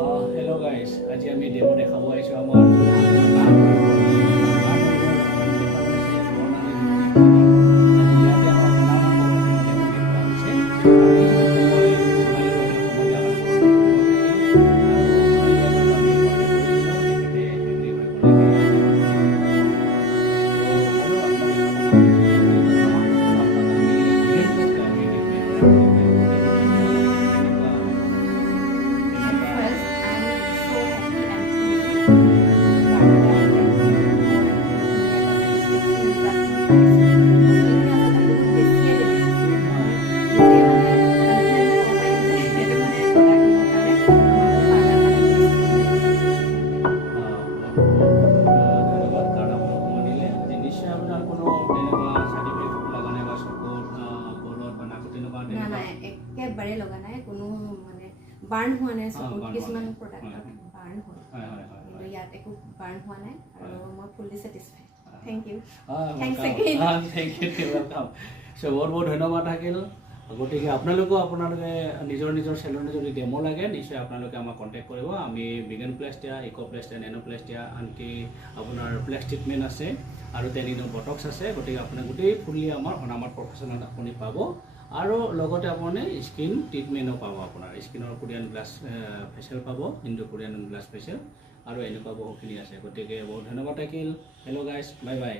Hello guys, আজি আমি demo দেখাব আহিছোঁ আমাৰ একেবাৰে লগা নাই কোনো মানে বাৰ্ণ হোৱা নাই চকুত কিছুমান প্ৰডাক্টত বাৰ্ণ হয় কিন্তু ইয়াত একো বাৰ্ণ হোৱা নাই আৰু মই fully satisfied thank you thank you welcome so' বহুত ধন্যবাদ থাকিল গতিকে আপোনালোকে নিজৰ চেলুনত যদি ডেমো লাগে নিশ্চয় আপোনালোকে আমাক কণ্টেক্ট কৰিব আমি বিগেন প্লাষ্টিয়া ইক' প্লাষ্টিয়া নেনো প্লাষ্টিয়া আনকি আপোনাৰ প্লেক্স ট্ৰিটমেণ্ট আছে আৰু টেনিনো বটক্স আছে গতিকে আপুনি গোটেই ফুলি আমাৰ হনামাৰ প্ৰফেশ্যনেল আপুনি পাব আৰু লগতে আপুনি স্কিন ট্ৰিটমেণ্টো পাব আপোনাৰ স্কিনৰ কোৰিয়ান গ্লাছ ফেচিয়েল পাব ইণ্ডো কোৰিয়ান গ্লাছ ফেচিয়েল আৰু এনেকুৱা বহুখিনি আছে গতিকে বহুত ধন্যবাদ থাকিল হেল্ল' গাইজ বাই বাই